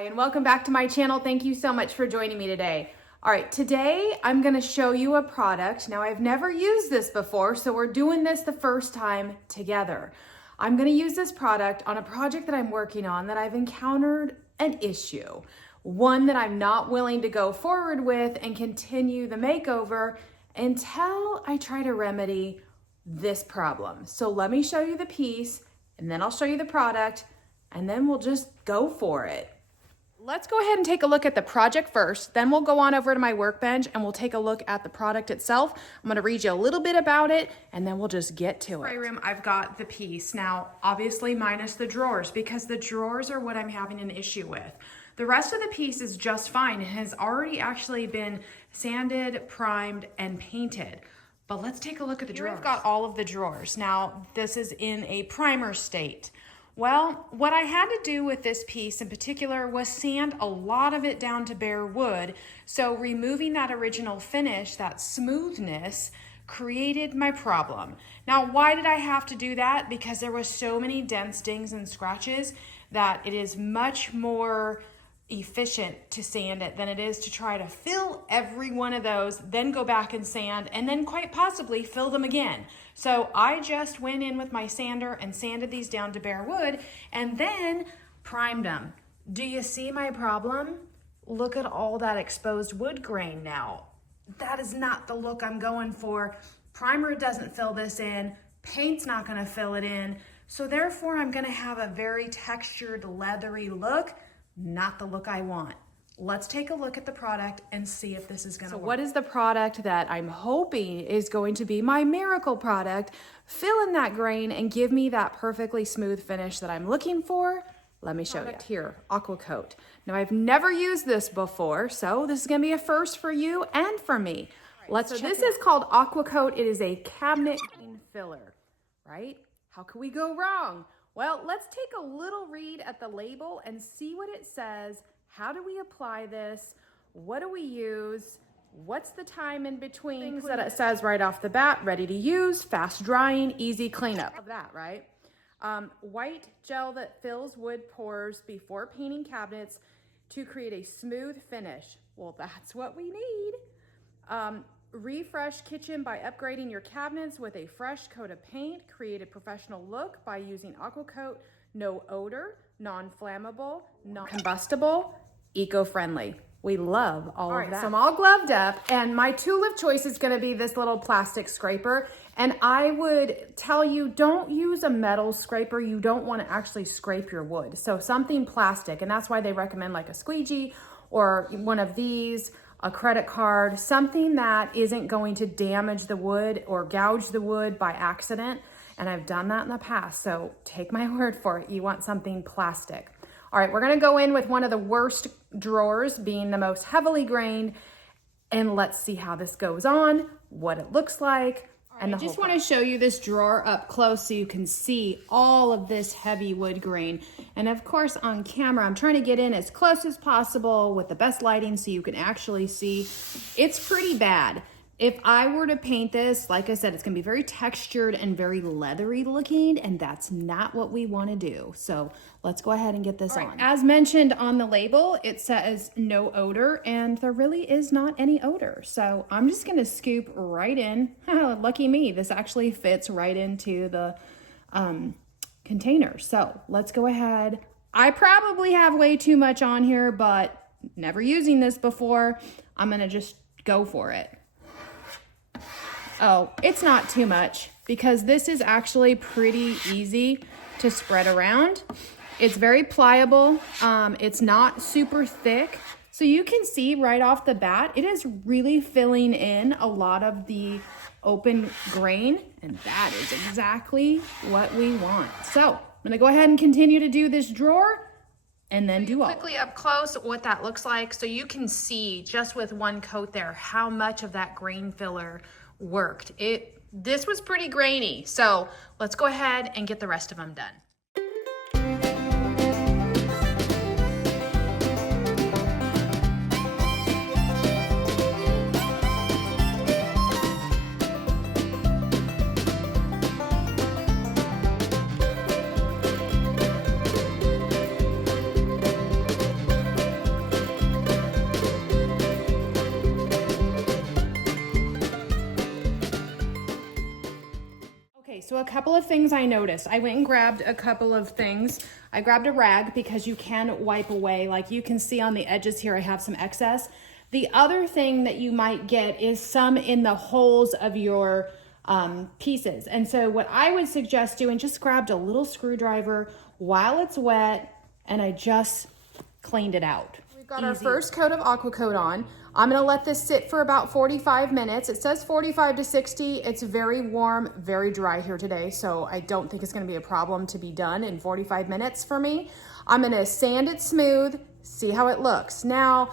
Hi, and welcome back to my channel. Thank you so much for joining me today. All right, today I'm gonna show you a product. Now, I've never used this before, so we're doing this the first time together. I'm gonna use this product on a project that I'm working on that I've encountered an issue, one that I'm not willing to go forward with and continue the makeover until I try to remedy this problem. So let me show you the piece, and then I'll show you the product, and then we'll just go for it. Let's go ahead and take a look at the project first, then we'll go on over to my workbench and we'll take a look at the product itself. I'm gonna read you a little bit about it and then we'll just get to it. Spray room, I've got the piece. Now, obviously minus the drawers because the drawers are what I'm having an issue with. The rest of the piece is just fine. It has already actually been sanded, primed, and painted. But let's take a look at the drawers. Here I've got all of the drawers. Now, this is in a primer state. Well, what I had to do with this piece in particular was sand a lot of it down to bare wood. So removing that original finish, that smoothness, created my problem. Now, why did I have to do that? Because there was so many dents, dings, and scratches that it is much more efficient to sand it than it is to try to fill every one of those, then go back and sand, and then quite possibly fill them again. So I just went in with my sander and sanded these down to bare wood and then primed them. Do you see my problem? Look at all that exposed wood grain now. That is not the look I'm going for. Primer doesn't fill this in, paint's not gonna fill it in, so therefore I'm gonna have a very textured, leathery look. Not the look I want. Let's take a look at the product and see if this is gonna work. What is the product that I'm hoping is going to be my miracle product, fill in that grain and give me that perfectly smooth finish that I'm looking for? Let me show you. Here, Aqua Coat. Now, I've never used this before, so this is gonna be a first for you and for me. So this is called Aqua Coat. It is a cabinet green filler, right? How could we go wrong? Well, let's take a little read at the label and see what it says. How do we apply this? What do we use? What's the time in between? Things that it says right off the bat: ready to use, fast drying, easy cleanup. Of that, right? White gel that fills wood pores before painting cabinets to create a smooth finish. Well, that's what we need. Refresh kitchen by upgrading your cabinets with a fresh coat of paint. Create a professional look by using Aqua Coat. No odor, non-flammable, non-combustible, eco-friendly. We love all of that. So I'm all gloved up and my tool of choice is gonna be this little plastic scraper. And I would tell you, don't use a metal scraper. You don't wanna actually scrape your wood. So something plastic, and that's why they recommend like a squeegee or one of these, a credit card, something that isn't going to damage the wood or gouge the wood by accident. And I've done that in the past, so take my word for it. You want something plastic. All right, we're gonna go in with one of the worst drawers, being the most heavily grained, and let's see how this goes on, what it looks like. And I just want to show you this drawer up close so you can see all of this heavy wood grain. And of course on camera, I'm trying to get in as close as possible with the best lighting so you can actually see. It's pretty bad. If I were to paint this, like I said, it's gonna be very textured and very leathery looking, and that's not what we wanna do. So let's go ahead and get this on. As mentioned on the label, it says no odor, and there really is not any odor. So I'm just gonna scoop right in. Lucky me, this actually fits right into the container. So let's go ahead. I probably have way too much on here, but never using this before, I'm gonna just go for it. Oh, it's not too much because this is actually pretty easy to spread around. It's very pliable. It's not super thick. So you can see right off the bat, it is really filling in a lot of the open grain, and that is exactly what we want. So I'm gonna go ahead and continue to do this drawer and then do all. Quickly up close what that looks like so you can see just with one coat there how much of that grain filler worked. This was pretty grainy, so let's go ahead and get the rest of them done. Okay, so a couple of things I noticed. I went and grabbed a couple of things. I grabbed a rag because you can wipe away. Like you can see on the edges here, I have some excess. The other thing that you might get is some in the holes of your pieces. And so what I would suggest doing, just grabbed a little screwdriver while it's wet, and I just cleaned it out. We've got our first coat of Aqua Coat on. I'm gonna let this sit for about 45 minutes. It says 45 to 60. It's very warm, very dry here today, so I don't think it's gonna be a problem to be done in 45 minutes for me. I'm gonna sand it smooth, see how it looks. Now,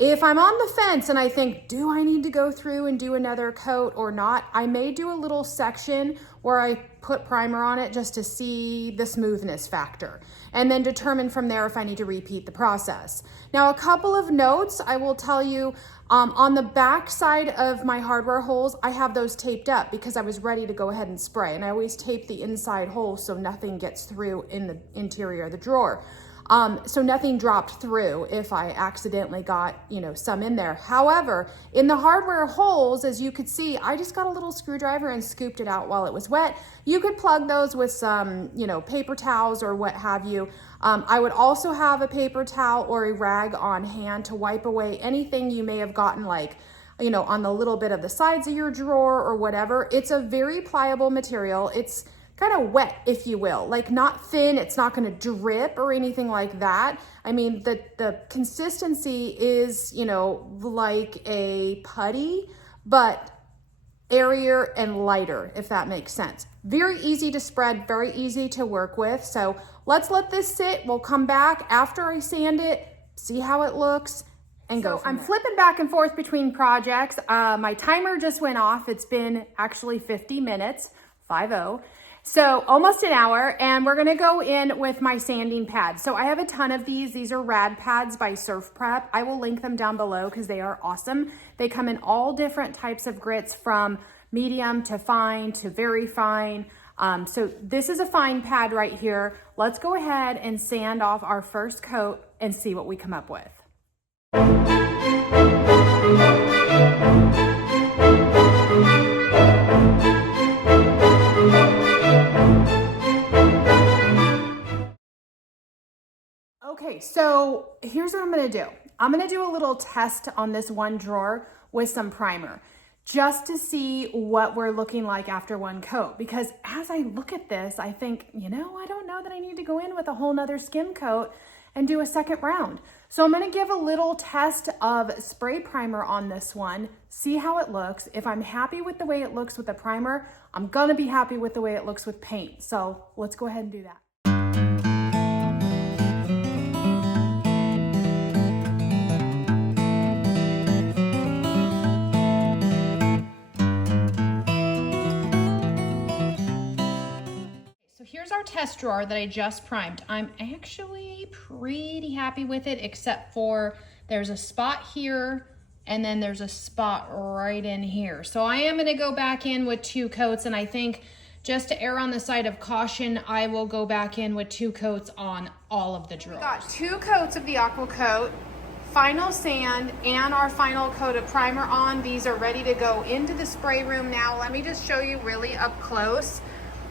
if I'm on the fence and I think, do I need to go through and do another coat or not? I may do a little section where I put primer on it just to see the smoothness factor, and then determine from there if I need to repeat the process. Now, a couple of notes I will tell you, on the back side of my hardware holes, I have those taped up because I was ready to go ahead and spray, and I always tape the inside hole so nothing gets through in the interior of the drawer. So nothing dropped through if I accidentally got, some in there. However, in the hardware holes, as you could see, I just got a little screwdriver and scooped it out while it was wet. You could plug those with some, paper towels or what have you. I would also have a paper towel or a rag on hand to wipe away anything you may have gotten, like, on the little bit of the sides of your drawer or whatever. It's a very pliable material. It's kind of wet, if you will, like not thin. It's not going to drip or anything like that. I mean, the consistency is, like a putty, but airier and lighter, if that makes sense. Very easy to spread, very easy to work with. So let's let this sit. We'll come back after I sand it, see how it looks, and go from there. I'm flipping back and forth between projects. My timer just went off. It's been actually 50 minutes, 50. So almost an hour, and we're gonna go in with my sanding pad. So I have a ton of these. These are rad pads by Surf Prep. I will link them down below because they are awesome. They come in all different types of grits, from medium to fine to very fine. So this is a fine pad right here. Let's go ahead and sand off our first coat and see what we come up with. Okay, so here's what I'm gonna do. I'm gonna do a little test on this one drawer with some primer, just to see what we're looking like after one coat. Because as I look at this, I think, I don't know that I need to go in with a whole nother skim coat and do a second round. So I'm gonna give a little test of spray primer on this one, see how it looks. If I'm happy with the way it looks with the primer, I'm gonna be happy with the way it looks with paint. So let's go ahead and do that. Here's our test drawer that I just primed. I'm actually pretty happy with it, except for there's a spot here and then there's a spot right in here. So I am gonna go back in with 2 coats, and I think just to err on the side of caution, I will go back in with 2 coats on all of the drawers. We got 2 coats of the Aqua Coat, final sand, and our final coat of primer on. These are ready to go into the spray room now. Let me just show you really up close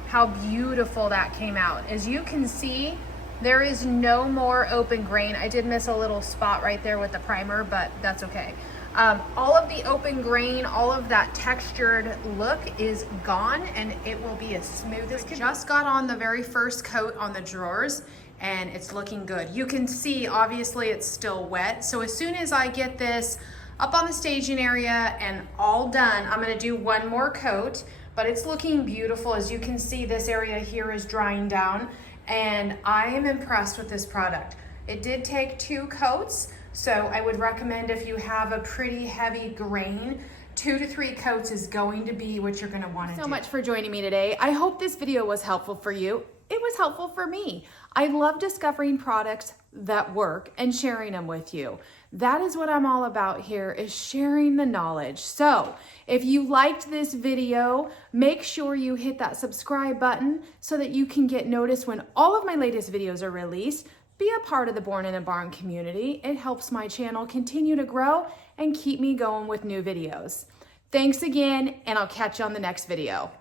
how beautiful that came out. As you can see, there is no more open grain. I did miss a little spot right there with the primer, but that's okay. All of the open grain, all of that textured look is gone, and it will be as smooth as can. Just got on the very first coat on the drawers, and it's looking good. You can see, obviously, it's still wet. So as soon as I get this up on the staging area and all done, I'm gonna do one more coat. But it's looking beautiful. As you can see, this area here is drying down, and I am impressed with this product. It did take 2 coats, so I would recommend, if you have a pretty heavy grain, 2 to 3 coats is going to be what you're gonna wanna do. So much for joining me today. I hope this video was helpful for you. It was helpful for me. I love discovering products that work and sharing them with you. That is what I'm all about here, is sharing the knowledge. So if you liked this video, make sure you hit that subscribe button so that you can get noticed when all of my latest videos are released. Be a part of the Born in a Barn community. It helps my channel continue to grow and keep me going with new videos. Thanks again, and I'll catch you on the next video.